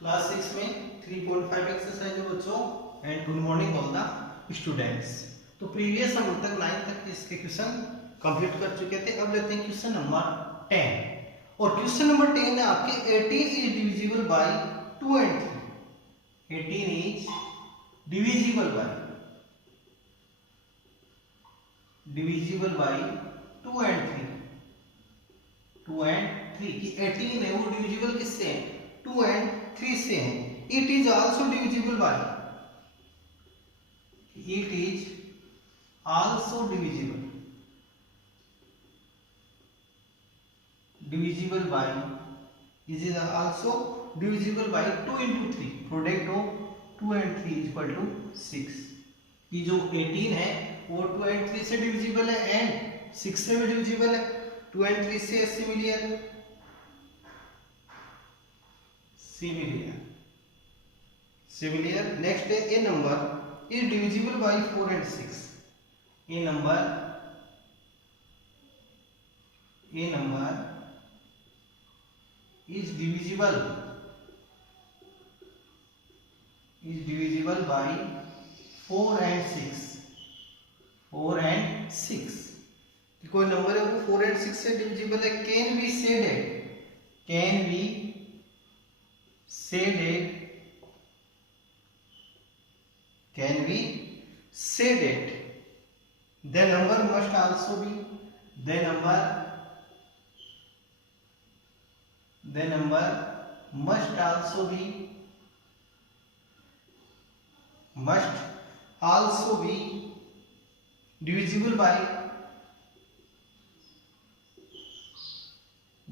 Class 6 में 3.5 exercise है बच्चों and good morning all the students. तो प्रीवियस हम तक 9 तक के इसके क्वेश्चन कंप्लीट कर चुके थे। अब लेते हैं क्वेश्चन नंबर 10 और क्वेश्चन नंबर 10 है आपके 18 is divisible by 2 and 3। 18 is divisible by 2 and 3। 2 and 3 कि 18 है वो डिविजिबल किससे है? 2 एंड 3 से है। It is also divisible by, it is also divisible by, is also divisible by 2 into 3। Product of 2 and 3 equal to 6। ये जो 18 है वो 2 and 3 से डिविजिबल है एंड 6 से भी डिविजिबल है। 2 and 3 से सिमिलियर। नेक्स्ट है a number is divisible by 4 and 6। A number is divisible by 4 and 6। 4 and 6 कोई नंबर है वो 4 and 6 से डिविजिबल है। Can be said that the number must also be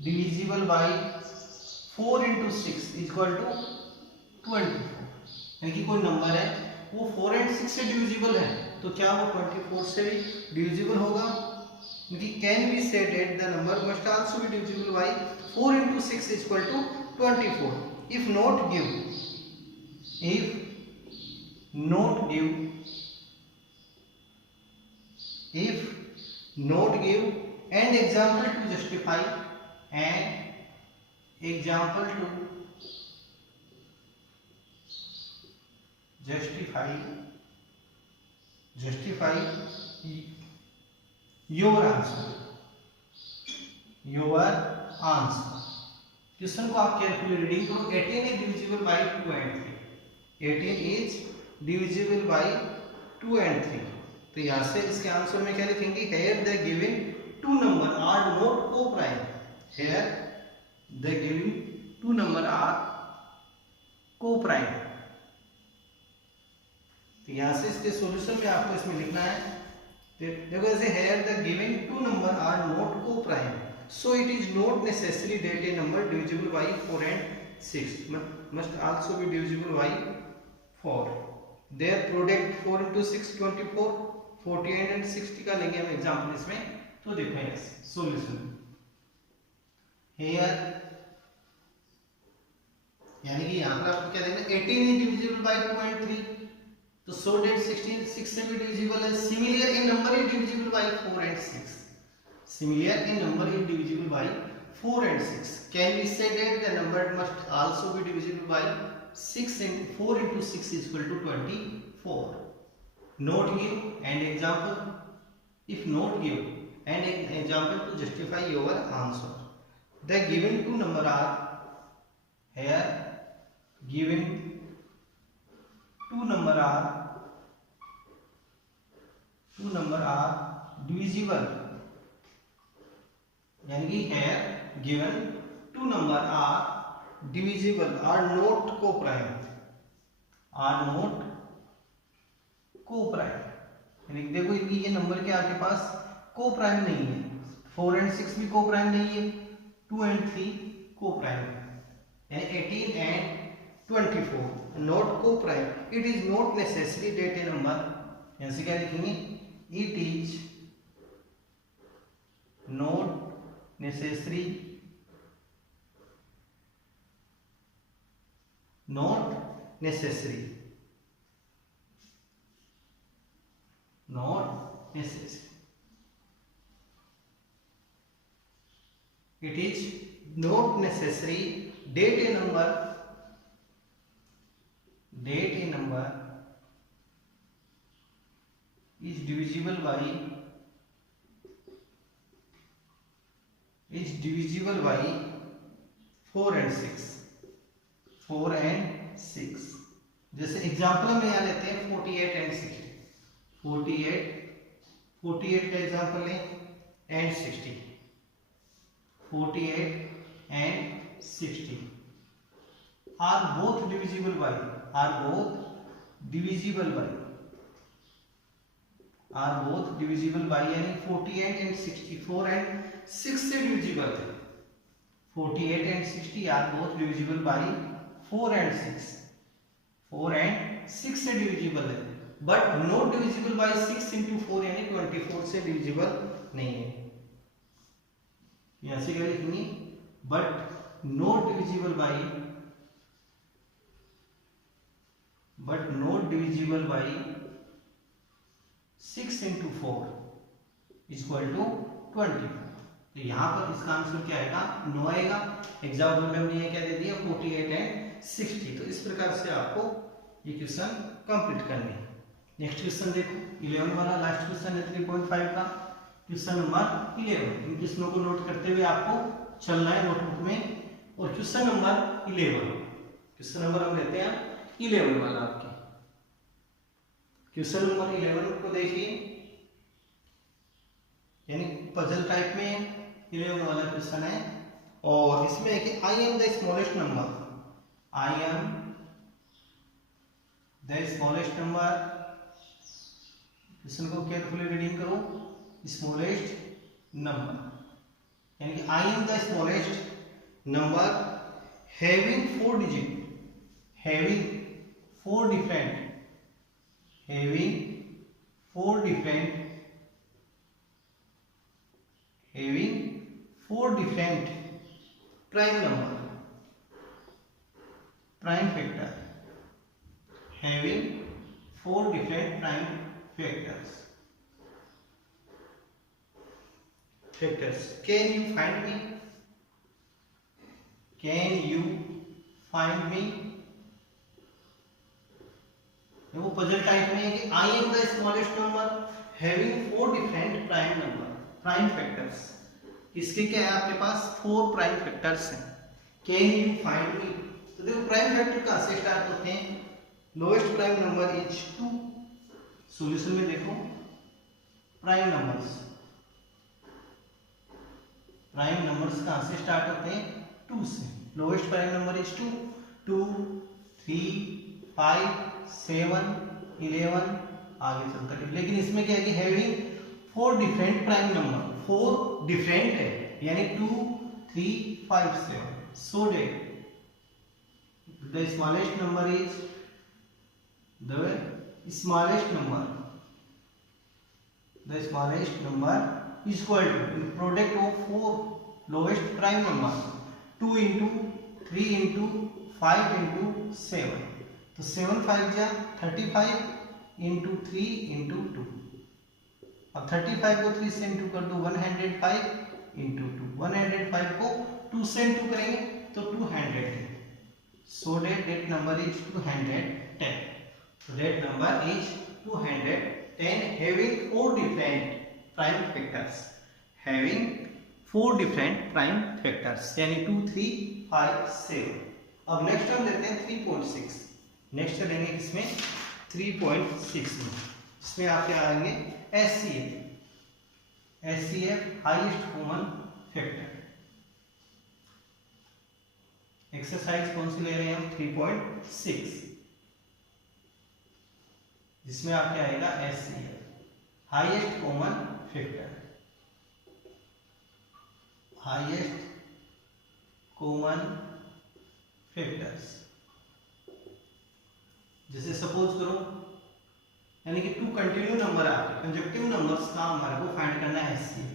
divisible by 4 into 6 equal to 24। यानी कि कोई number है वो 4 and 6 से डिविजिबल है तो क्या वो 24 से भी डिविजिबल होगा? क्योंकि can be said that the number must also be divisible by 4 into 6 equal to 24। if not give and example to justify your answer। Question को आप केयरफुली रीडिंग करो। 18 is divisible by 2 and 3। 18 is divisible by 2 and 3। तो यहाँ से इसके answer में क्या लिखेंगे? Here the given two number are not co-prime। Here the given two number are co-prime। तो यहाँ से इसके सॉल्यूशन में आपको इसमें लिखना है। देखो ऐसे here the given two number are not co-prime, so it is not necessary that a number divisible by 4 and 6 must also be divisible by 4। their product 4 into 6 24, 48 and 60 का लेंगे हम एग्जांपल इसमें। तो देखो यहाँ सॉल्यूशन here यानी कि यहाँ पर आपको क्या देना? 18 is divisible by 2 and 3 तो so that 16 6 से भी डिविजिबल है। Similar in number is divisible by 4 and 6। Similar in number is divisible by 4 and 6। Can be said that the number must also be divisible by 6 and 4 into 6 is equal to 24। Not give and example. If not give and example to justify your answer. The given two number are here given two number are divisible, यानी कि here given two number are divisible are not co-prime। यानी कि देखो ये number के आपके पास co-prime नहीं है। 4 and 6 भी co-prime नहीं है, 2 and 3 co-prime है। यानी 18 and 24 not co-prime। it is not necessary that a number, यहाँ से क्या लिखेंगे? it is not necessary it is not necessary that a number that a number is divisible by 4 and 6, 4 and 6। जैसे example में यहाँ लेते हैं 48 एंड 60, 48 का एग्जाम्पल लें and 60, 48 and 60 are both divisible by यानी 48 and 60, 4 and 6 से डिविजिबल है। 48 and 60 are both divisible by 4 and 6, 4 and 6 से डिविजिबल है, but not divisible by 6 into 4 यानी 24 से डिविजिबल नहीं है। यहाँ से क्या लिखेंगे, but not divisible by 6 into 4 equal to 24। तो यहाँ पर इसका आंसर क्या आएगा, 9 आएगा। एग्जाम्पल में हमने ये क्या दे दिया 48 एंड 60। तो इस प्रकार से आपको ये क्वेश्चन कंप्लीट करने हैं। नेक्स्ट क्वेश्चन देखो 11 वाला लास्ट क्वेश्चन है 3.5 का, क्वेश्चन नंबर 11। इन क्वेश्चनों को नोट करते हुए आपको चलना है नोटबुक में। और क्वेश्चन नंबर 11 हम लेते हैं 11 वाला। आपके क्वेश्चन नंबर 11 को देखिए, यानी पजल टाइप में 11 वाला क्वेश्चन है। और इसमें है कि I am the smallest number, question को केयरफुली रीडिंग करो। स्मॉलेस्ट नंबर यानी कि I am the smallest number having 4 digit, having 4 different prime number, prime factor, having 4 different prime factors। Can you find me? वो puzzle type में है कि I am the smallest number having 4 different prime factors. इसके क्या है, आपके पास 4 prime factors हैं। Can you find me? तो देखो प्राइम फैक्टर कहां से स्टार्ट होते हैं, lowest prime number is 2। Solution में देखो प्राइम नंबर्स कहां से स्टार्ट होते हैं, 2 से। लोएस्ट प्राइम नंबर इज 2, 2, 3, 5, 7, 11 आगे चलता है। लेकिन इसमें क्या है कि having 4 different prime number, 4 different है यानी 2, 3, 5, 7। So that the smallest number is equal to product of 4 lowest prime number 2 into 3 into 5 into 7। तो 7 5 जा 35 into 3 into 2। अब 35 को 3 से इंटू कर दो 105 into 2। 105 को 2 से इंटू करेंगे तो 200 है। So that number is 210। So that number is 210 having 4 different prime factors, यानी 2, 3, 5, 7। अब नेक्स्ट हम लेते हैं 3.6। नेक्स्ट लेंगे इसमें 3.6 में, इसमें आपके आएंगे SCF highest common factor. Exercise कौन सी ले रहे हैं हम, 3.6, जिसमें आपके आएगा SCF हाईएस्ट कॉमन फैक्टर। जैसे सपोज करो, यानी कि 2 कंटिन्यू नंबर है आपके, कंजक्टिव नंबर्स का हमारे को फाइंड करना है SCF।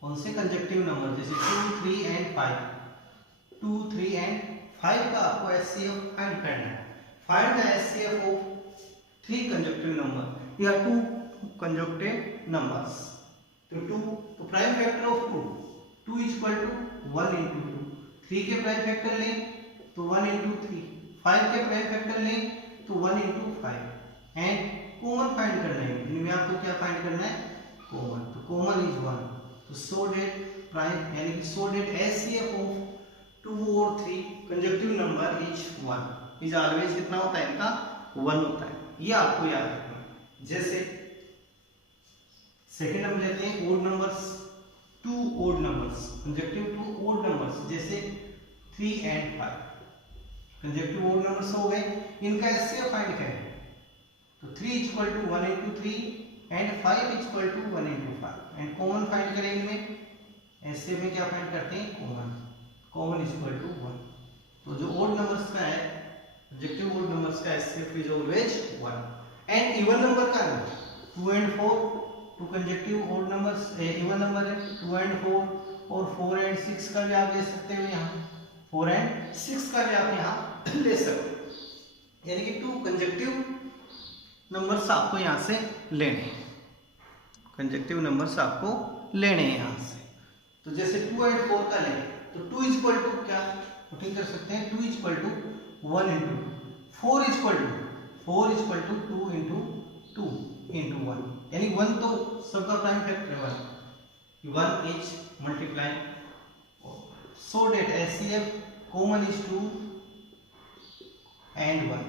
कौन से कंजक्टिव नंबर, जैसे 2, 3 एंड 5, 2, 3 एंड 5 का आपको SCF फाइंड करना है। Find the SCF of 3 consecutive number या 2 कंजक्टिव नंबर्स। तो 2 तो prime factor of 2 equal to 1 into 2। 3 के प्राइम फैक्टर लें तो 1 into 3, 5 के प्राइम फैक्टर लें तो तो 1 into 5 एंड कॉमन फाइंड करना है, इनमें आपको क्या फाइंड करना है, कॉमन, तो कॉमन इज 1, तो सो डेट प्राइम यानी कि सो डेट एचसीएफ ऑफ 2 और 3 consecutive number is 1 is always कितना होता है, इनका 1 होता है, ये आपको याद रखना है। जैसे सेकंड हम लेते हैं odd numbers, 2 odd numbers, consecutive 2 odd numbers, जैसे 3 and 5 कंजक्टिव ओड नंबर्स हो गए, इनका एचसीएफ फाइंड करें तो 3 equal to 1 into 3 and 5 equal to 1 into 5 and common find करेंगे में ऐसे में क्या फाइंड करते हैं, कॉमन, कॉमन इक्वल टू 1, तो जो ओड नंबर्स का है कंजक्टिव ओड नंबर्स का HCF is always 1 and even number का है 2 and 4, two consecutive odd numbers even number है 2 and 4 और 4 and 6 का भी आप ले सकते हो, यहाँ 4 and 6 का भी आप यहाँ ले सकते हो, यानी कि 2 कंजक्टिव नंबर्स आपको यहाँ से लेने हैं, कंजक्टिव नंबर्स आपको लेने हैं यहाँ से। तो जैसे 2 and 4 का लें तो 2 इक्वल टू क्या पुटिंग कर सकते हैं, 2 equal to 1 into 2, 4 equal to 2 into 2 into 1, यानी 1 तो सबका प्राइम फैक्टर है, 1 is multiplying, so that HCF common is 2 and 1,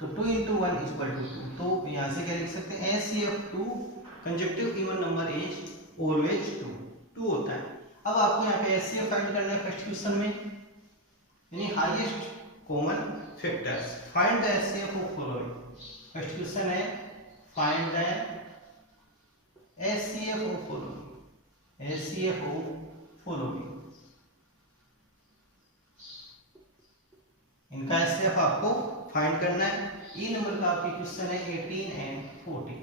तो 2 into 1 इक्वल टू 2, तो यहाँ से क्या लिख सकते हैं, HCF 2 conjunctive even number is always 2 होता है। अब आपको यहाँ पे एचसीएफ फाइंड करना है फर्स्ट क्वेश्चन में, यानी highest common factors, find the HCF of following, first question है find the HCF of following, HCF of following, इनका एचसीएफ आपको फाइंड करना है। ई नंबर का आपके क्वेश्चन है 18 and 14,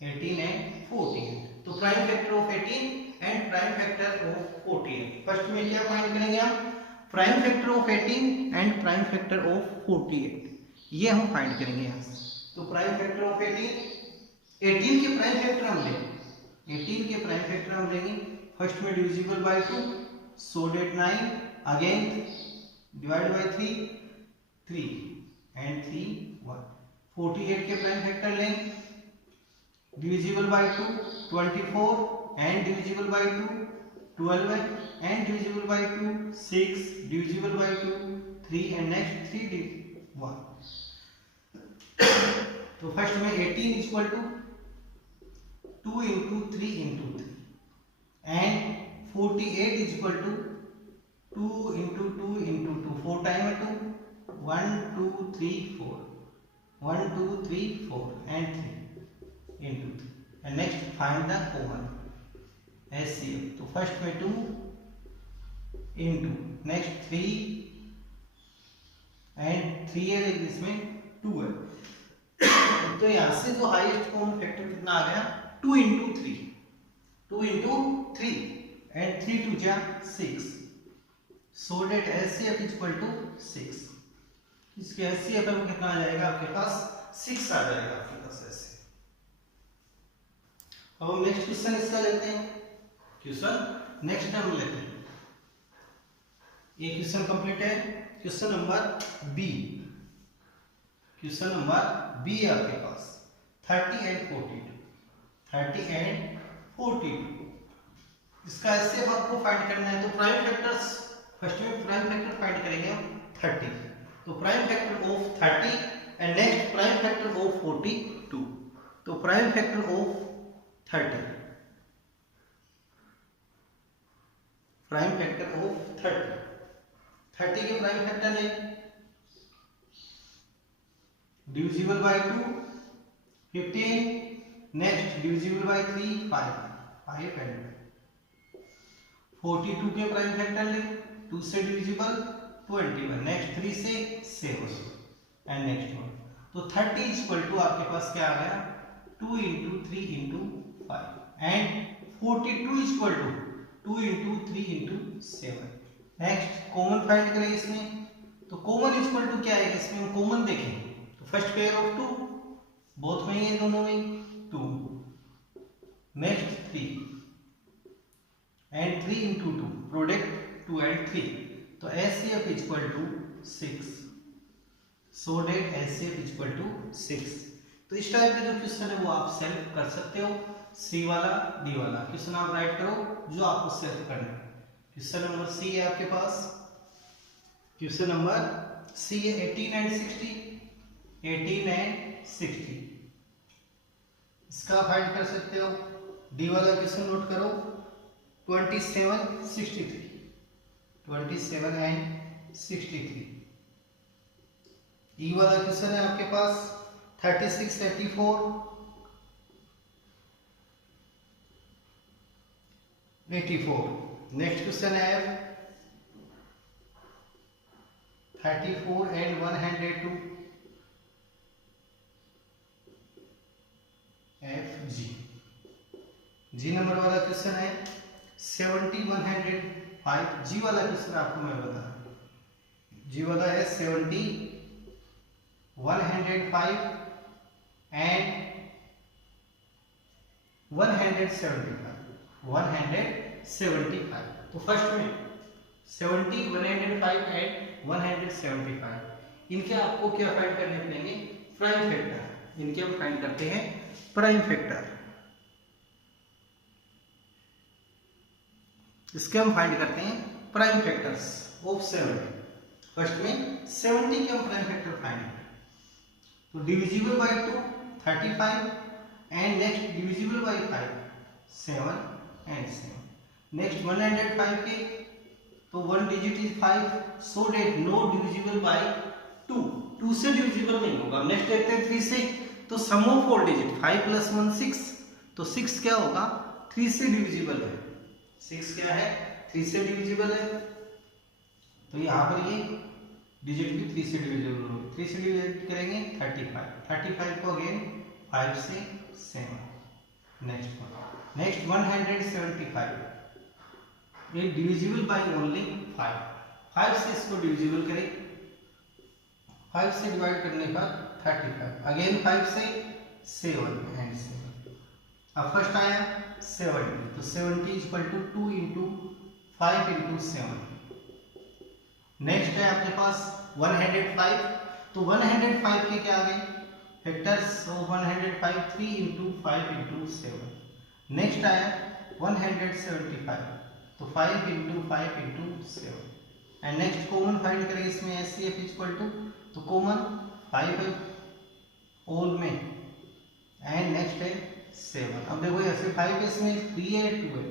18 and 14, तो prime factor of 18 and prime factor of 14, first में क्या फाइंड करेंगे हम, prime factor of 18 and prime factor of 48, ये हम फाइंड करेंगे यहाँ से। तो प्राइम फैक्टर ऑफ 18 के प्राइम फैक्टर हम लेंगे, 18 के प्राइम फैक्टर हम लेंगे, फर्स्ट में divisible by 2, so that 9, again divide by 3 and 3 1, 48 के प्राइम फैक्टर लेंगे, divisible by 2 24 and divisible by 2 12 and divisible by 2 6, divisible by 2 3 and next 3 1, तो फर्स्ट में 18 equal to 2 into 3 into 3 and 48 equal to 2 into 2 into 2, 4 time है 2, 1 2 3 4, 1 2 3 4 and 3 into 3 and next find the common HCF, तो first में 2 into next 3 and 3 है लेकिन इसमें 2 है, तो यहाँ से जो हाईएस्ट कॉमन फैक्टर कितना आ गया, 2 into 3, 2 into 3 and 3 2 जा 6, so that HCF is equal to 6, इसके HCF में कितना आ जाएगा आपके पास, 6 आ जाएगा आपके पास ऐसे। अब हम नेक्स्ट क्वेश्चन इसका लेते हैं, क्वेश्चन नेक्स्ट हम लेते हैं, ये क्वेश्चन कंप्लीट है, question number B, question number B है आपके पास 30 and 42, 30 and 42, इसका एचसीएफ आपको फाइंड करना है। तो प्राइम फैक्टर्स, फर्स्ट में प्राइम फैक्टर फाइंड करेंगे हम 30, तो prime factor of 30 and next prime factor of 42, तो prime factor of 30, prime factor of 30 के प्राइम फैक्टर है divisible by 2 15, next divisible bye 3 5 and 42 के प्राइम फैक्टर ले 2 से डिविजिबल 21, नेक्स्ट 3 से 7 एंड नेक्स्ट 1, तो 30 इक्वल टू आपके पास क्या आ गया, 2 into 3 into 5 and 42 equal to 2 into 3 into 7, next common find करें इसमें, तो कॉमन इक्वल टू क्या है, इसमें हम कॉमन देखें तो फर्स्ट पेयर ऑफ 2 बोथ में ही है, दोनों में 2, next 3 and 3 into 2 product 2 and 3, तो HCF equal to 6, so that HCF equal to 6। तो इस टाइप का जो क्वेश्चन है वो आप सेल्फ कर सकते हो, सी वाला डी वाला क्वेश्चन आप राइट करो जो आपको सेल्फ करना है। क्वेश्चन नंबर सी है आपके पास, क्वेश्चन नंबर सी है 18 एंड 60, 18 एंड 60 इसका फाइंड कर सकते हो। डी वाला क्वेश्चन नोट करो 27, 63, 27 एंड 63। ई वाला क्वेश्चन है आपके पास 36, 84, 84। नेक्स्ट क्वेश्चन है 34 and 102, F G. G number वाला क्वेश्चन है 70, 105। जी वाला क्वेश्चन आपको मैं बता, जी वाला है 70, 105 एंड 175। तो फर्स्ट में 70, 105 एंड 175 इनके आपको क्या फाइंड करने पड़ेंगे, प्राइम फैक्टर। इनके हम फाइंड करते हैं प्राइम फैक्टर। इसके हम फाइंड करते हैं प्राइम फैक्टर्स ऑफ 70। फर्स्ट में 70 के हम प्राइम फैक्टर फाइंड करें तो divisible by 2 35 and next divisible by 5 7 and 7। Next 105 के तो 1 digit is 5, so that no divisible by 2, 2 से डिविजिबल नहीं होगा। नेक्स्ट देखते हैं 3 से, तो सम ऑफ 4 डिजिट 5 + 1 6, तो 6 क्या होगा 3 से डिविजिबल है। 6 क्या है 3 से डिविजिबल है, तो यहाँ पर ये डिजिट भी 3 से डिविजिबल होगा। 3 से डिवाइड करेंगे 35 को अगेन 5 से 7। नेक्स्ट 175 ये डिविजिबल बाय ओनली 5 से इसको डिविजिबल करें, 5 से डिवाइड करने पर 35 अगेन 5 से 7 एंड 7। अब फर्स्ट आया 70, तो 70 equal to 2 into 5 into 7। Next है आपके पास 105, तो 105 के क्या आ गए factors, so 105 3 into 5 into 7। Next आया 175, तो 5 into 5 into 7। And next common find करेंगे इसमें HCF इक्वल टू, तो कॉमन 5 है ऑल में एंड नेक्स्ट है 7। अब देखो ऐसे 5 है इसमें 3 है 2 है,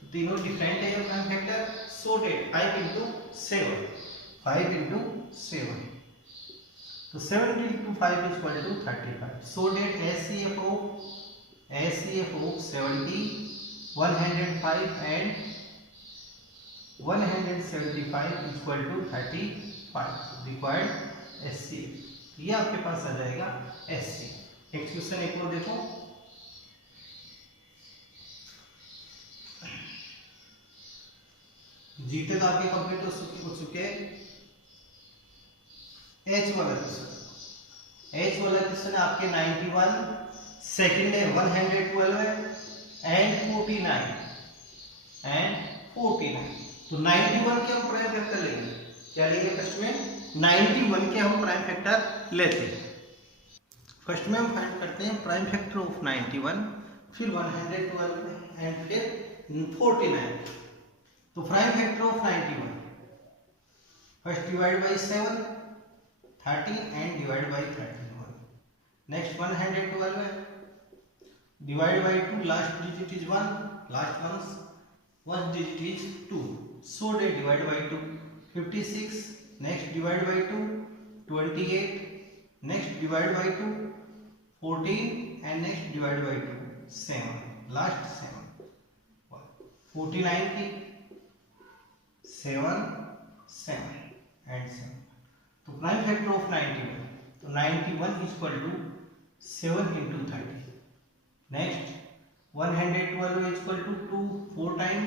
तो तीनों डिफरेंट है prime factor, so that 5 into 7, 5 into 7, तो 7 into 5 is equal to 35। So that HCF of 70, 105 and 175 equal to 35 required HCF। ये आपके पास आ जाएगा HCF। नेक्स्ट क्वेश्चन एक और देखो, जी तक आपके कंप्लीट हो चुके हैं। एच वाला क्वेश्चन है आपके 91, सेकंड है 112 है एंड 49 तो 91 के हम प्राइम फैक्टर लेंगे। क्या लेंगे फर्स्ट में 91 के हम प्राइम फैक्टर लेते हैं। फर्स्ट में हम फाइंड करते हैं प्राइम फैक्टर ऑफ 91, फिर 112 एंड फिर 49। तो prime factor of 91 first divide by 7 30 and divide by 31। Next 112 है divide by 2, last digit is 1, last one digit is 2, so day divide by 2 56। Next divide by 2 28, next divide by 2 14 and next divide by 2 7, last 7 49 की 7 and 7। तो prime factor of 91, तो 91 equal to 7 into 30। Next 112 equal to 2 4 time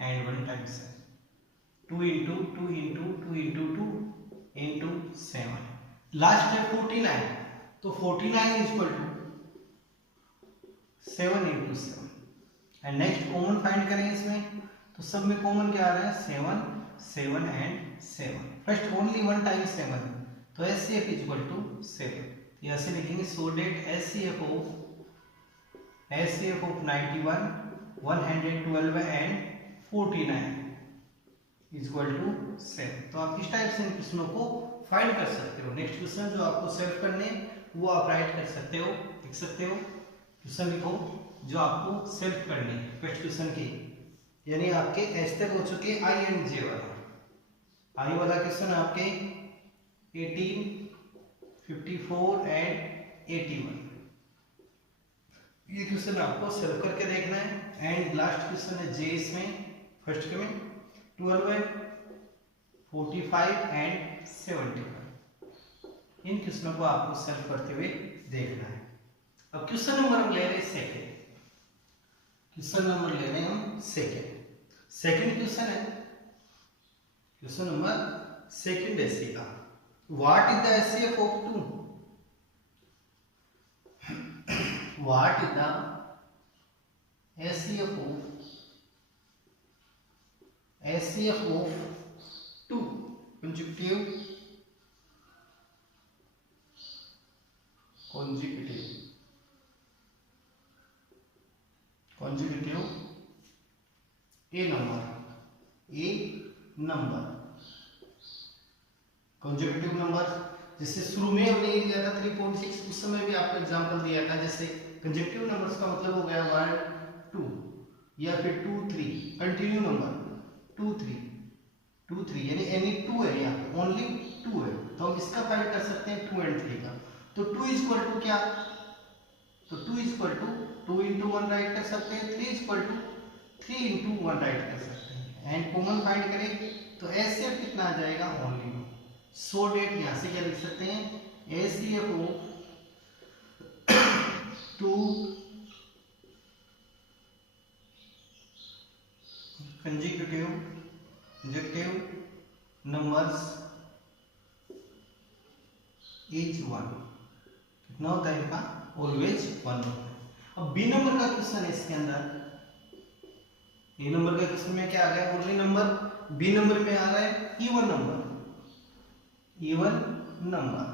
and 1 time 7, 2 into 2 into 2 into 2 into 7। Last है 49, तो 49 equal to 7 into 7। And next common find करेंगे इसमें, तो सब में कॉमन क्या आ रहा है 7 एंड 7। फर्स्ट ओनली 1 टाइम 7, तो HCF इक्वल टू 7। यहाँ से लिखेंगे so that HCF of 91, 112 and 49 equal to 7। तो आप इस टाइप से इन क्वेश्चनों को फाइंड कर सकते हो। नेक्स्ट क्वेश्चन जो आपको सॉल्व करने वो आप राइट कर सकते हो, लिख सकते हो। क्वेश्चन लिखो जो आपको सॉल्व करने फर्स्ट क्वेश्चन की, यानी आपके एस तक हो चुके आई एंड जे वाला। आई वाला क्वेश्चन आपके 18, 54 एंड 81 ये क्वेश्चन आपको सॉल्व करके देखना है। एंड लास्ट क्वेश्चन है जे इसमें फर्स्ट के में 12 है, 45 एंड 75। इन क्वेश्चनों को आपको सॉल्व करते हुए देखना है। अब क्वेश्चन नंबर हम ले रहे हैं सेकंड। क्वेश्चन नंबर ले रहे हैं हम सेकंड क्वेश्चन है क्वेश्चन नंबर सेकंड ऐसे का what is the HCF of 2? What is the HCF of 2 consecutive A number consecutive number. जैसे शुरू में हमने ये लिया था 3.6, उस समय भी आपको एग्जांपल दिया था। जैसे कंसेक्यूटिव नंबर्स का मतलब हो गया 1 2 या फिर 2 3 कंटिन्यू नंबर 2 3 यानी एनी 2 है, यहाँ पे ओनली 2 है, तो हम इसका फाइंड कर सकते हैं 2 एंड 3 का। तो 2 इक्वल टू क्या, तो 2 इक्वल टू 2 into 1 राइट कर सकते हैं, 3 इक्वल टू 3 into 1 राइट कर सकते हैं। एंड कॉमन फाइंड करें तो HCF कितना आ जाएगा ओनली। सो डेट यहाँ से क्या लिख सकते हैं HCF of 2 consecutive numbers is 1। कितना होता है इनका ऑलवेज 1 होता है। अब बी नंबर का क्वेश्चन है इसके अंदर। ए नंबर का क्वेश्चन में क्या आ गया ओनली नंबर, बी नंबर में आ रहा है इवन नंबर।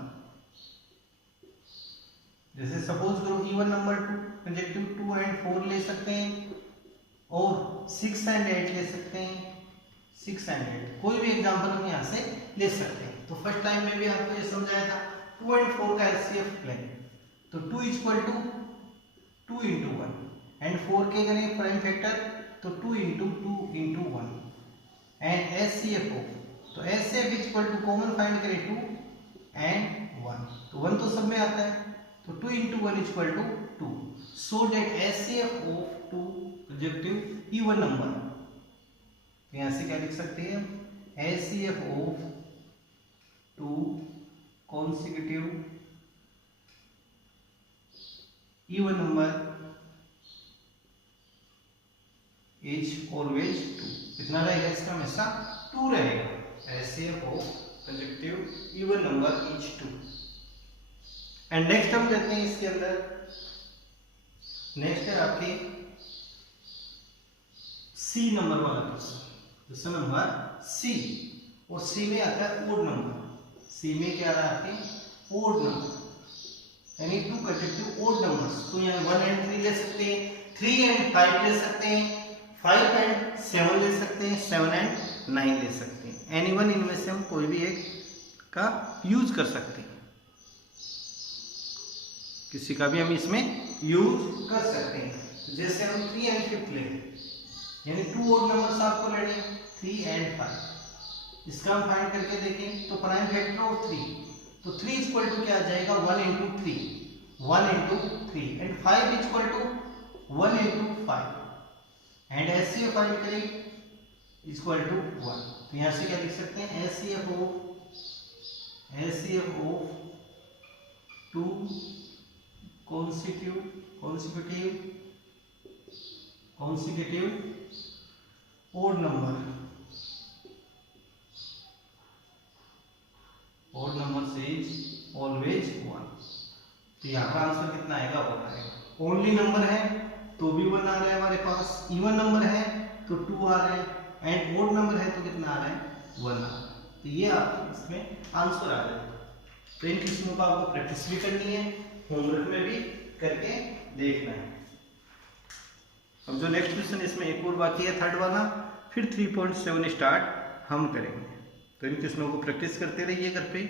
जैसे सपोज करो इवन नंबर 2 कंसेक्यूटिव 2 एंड 4 ले सकते हैं और 6 एंड 8 ले सकते हैं। 6 एंड 8 कोई भी एग्जांपल हम यहाँ से ले सकते हैं। तो फर्स्ट टाइम में भी आपको ये समझाया था 2 एंड 4 का HCF लें तो 2 इक्वल टू 2 into 1 एंड 4 के करें प्राइम फैक्टर तो 2 into 1 एंड HCF हो तो HCF equal to common find करें 2 एंड 1 तो 1 तो सब में आता है तो 2 into 1 equal to 2। So that HCF of 2 consecutive even number, यहाँ से क्या लिख सकते हैं HCF of 2 consecutive even number is always 2। कितना रहेगा इसका हमेशा 2 रहेगा। HCF of consecutive even number is 2। And next हम देखते हैं इसके अंदर, नेक्स्ट है आपके सी नंबर वाला क्वेश्चन। क्वेश्चन नंबर सी, और सी में आता है ओड नंबर। सी में क्या आ रहा है आपके ओड नंबर, यानी 2 कंसेक्यूटिव ओड नंबर्स। तो यहाँ 1 एंड 3 ले सकते हैं, 3 एंड 5 ले सकते हैं, 5 एंड 7 ले सकते हैं, 7 एंड 9 ले सकते हैं। एनी वन इनमें से हम कोई भी एक का यूज कर सकते हैं, किसी का भी हम इसमें यूज कर सकते हैं। जैसे हम 3 एंड 5 लें, यानी 2 ओड नंबर्स आपको लेने 3 एंड 5। इसका हम फाइंड करके देखें तो प्राइम फैक्टर ऑफ 3 तो 3 इक्वल टू क्या आ जाएगा 1 into 3 and 5 equal to 1 into 5 and HCF find करें इक्वल टू 1। तो यहाँ से क्या लिख सकते हैं HCF of 2 consecutive odd numbers is always 1। तो यहाँ का आंसर कितना आएगा 1 आएगा। ओनली नंबर है तो भी 1 आ रहा है हमारे पास, इवन नंबर है तो 2 आ रहा है, एंड ओड नंबर है तो कितना आ रहा है 1 आ रहा है। तो ये आपके इसमें आंसर आ जाएगा। तो इन क्वेश्चनों को आपको प्रैक्टिस भी करनी है, होमवर्क में भी करके देखना है। अब जो नेक्स्ट क्वेश्चन इसमें एक और बाकी है, थर्ड वाला, फिर 3.7 स्टार्ट हम करेंगे। तो इन क्वेश्चनों को प्रैक्टिस करते रहिए घर पे,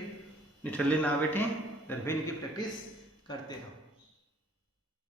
निठल्ले ना बैठें, घर पे इनकी प्रैक्टिस करते रहो।